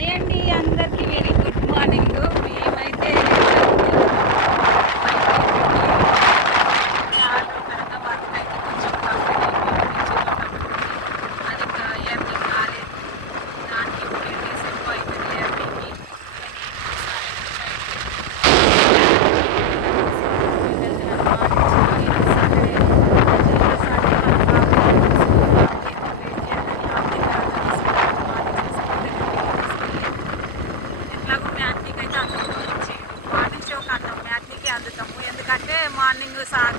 Hi అండి అందరికీ sa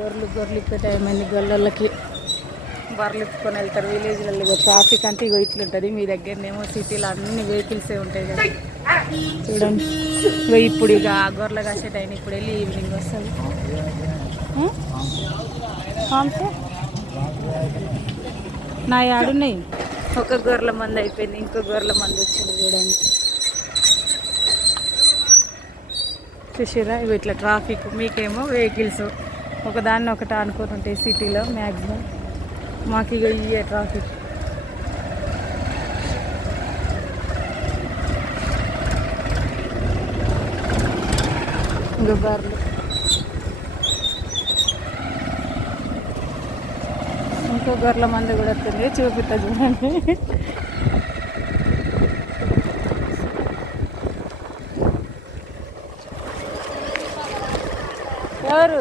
గొర్రెలు గొర్రెలు ఇప్పే టైం గొల్లలకి బర్రెలు ఎత్తుకొని వెళ్తారు. విలేజ్లలో ఇక ట్రాఫిక్ అంటే ఇగో ఇట్లుంటుంది. మీ దగ్గరనేమో సిటీలో అన్ని వెహికల్సే ఉంటాయి కదా. చూడండి. ఇగో ఇప్పుడు ఇక గొర్రెలు కాసే టైం ఇప్పుడు వెళ్ళి ఈవినింగ్ వస్తుంది. నా యాడున్నాయి? ఒక గొర్రెల మంది అయిపోయింది. ఇంకో గొర్రెల మంది వచ్చింది చూడండి. చూసారా ఇవి ఇట్లా ట్రాఫిక్ మీకేమో వెహికల్స్ ఒకదాన్ని ఒకటి అనుకుని ఉంటాయి సిటీలో మ్యాక్సిమం మాకు ఇక ఇయ్యే ట్రాఫిక్ ఇంకో బర్రెలు. ఇంకో గొర్రెల మంది కూడా వస్తుంది. చూపిస్తా చూడండి. ఎవరు?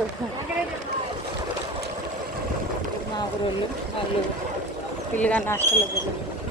ఊరోళ్ళు వాళ్ళు పిల్లగా హాస్టల్లో వెళ్ళారు